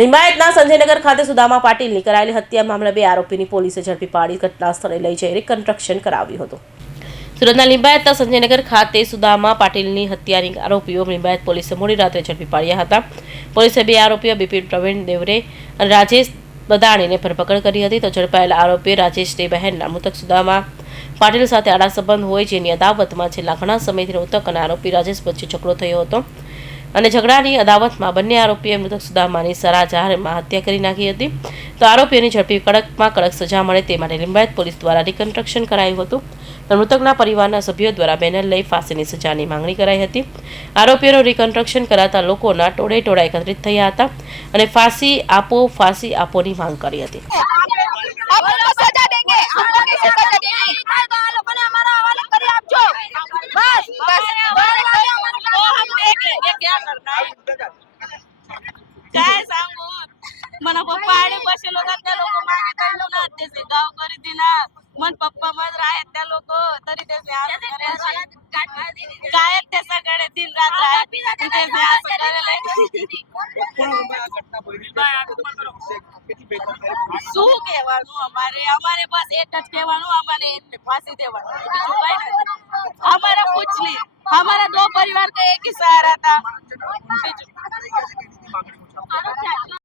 લિંબાયતના સંજયનગર ખાતે સુદામા પાટીલની કરાયેલી હત્યા મામલે બે આરોપીની પોલીસે ઝડપી પાડી ઘટના સ્થળે લઈ જઈ રિકન્સ્ટ્રક્શન કરાવ્યું હતું. સુરતના લિંબાયતના સંજયનગર ખાતે સુદામા પાટીલની હત્યાની આરોપીઓ લિંબાયત પોલીસે મોડી રાત્રે ઝડપી પાડ્યા હતા. પોલીસે બે આરોપીઓ, બિપિન પ્રવીણ દેવરે અને રાજેશ બદાણીને ધરપકડ કરી હતી. તો ઝડપાયેલા આરોપી રાજેશ બહેનના મૃતક સુદામા પાટીલ સાથે આડા સંબંધ હોય, જેની અદાવતમાં છેલ્લા ઘણા સમયથી મૃતક અને આરોપી રાજેશ વચ્ચે ઝઘડો થયો હતો. અને ઝઘડાની અદાવતમાં બંને આરોપીએ મૃતક સુદામાની સરાજારમાં હત્યા કરી નાખી હતી. તો આરોપીઓની ઝડપી કડકમાં કડક સજા મળે તે માટે લિંબાયત પોલીસ દ્વારા રિકન્સ્ટ્રક્શન કરાયું હતું. મૃતકના પરિવારના સભ્યો દ્વારા બેનર લઈ ફાંસીની સજાની માંગણી કરાઈ હતી. આરોપીઓનું રિકન્સ્ટ્રક્શન કરાતા લોકોના ટોળે ટોળા એકત્રિત થયા હતા અને ફાંસી આપો, ફાંસી આપોની માંગ કરી હતી. क्या करना काय सांगू मला पप्पा आणि बसेल होता त्या लोक मागे काढलो ना त्याचे गाव करी दिना मन पप्पा मज आहेत त्या लोक तरी त्याचे असं करायचे. काय ते सगळे दिन रात राहत त्याचे असं करायला શું કહેવાનું અમારે અમારે બસ એક જ કહેવાનું અમારે એમને ફાંસી દેવાનું બીજું કઈ નથી हमारा कुछ नहीं हमारा दो परिवार का एक ही सहारा था બીજું